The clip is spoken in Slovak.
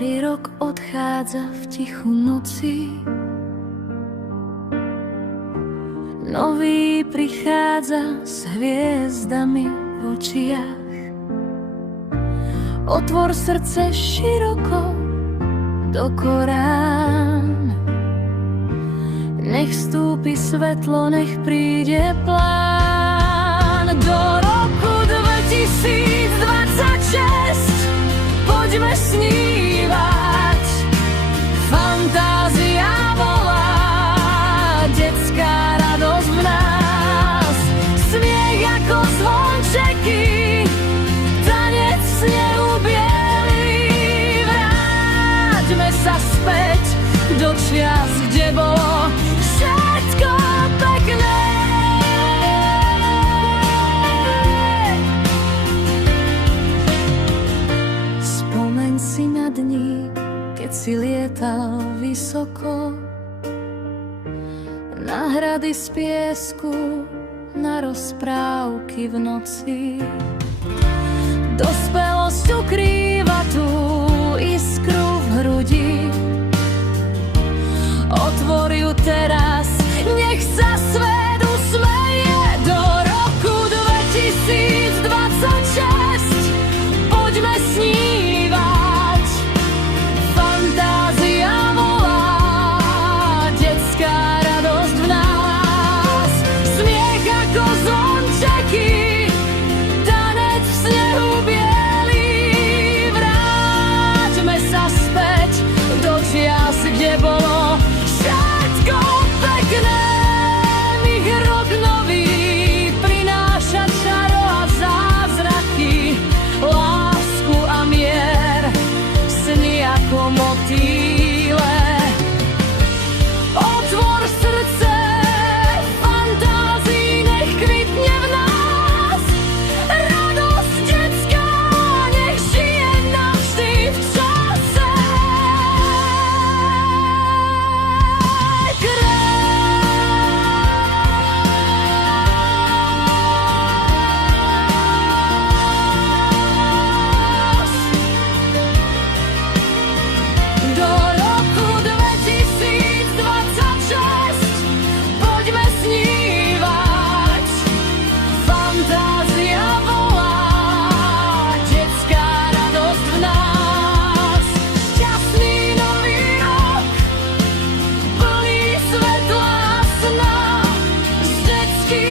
Starý rok odchádza v tichu noci, nový prichádza s hviezdami v očiach. Otvor srdce široko do korán, nech vstúpi svetlo, nech príde plán. Do roku 2026 poďme snívať, fantázia volá, detská radosť v nás, smiech ako zvončeky, tanec snehu bielý. Vráťme sa späť do čias, kde bolo všetko pekné. Spomeň si na dni, keď si lietal vysoko, na hrady z piesku, na rozprávky v noci. Dospelosť ukrýva tú iskru v hrudi, otvor ju teraz, nech sa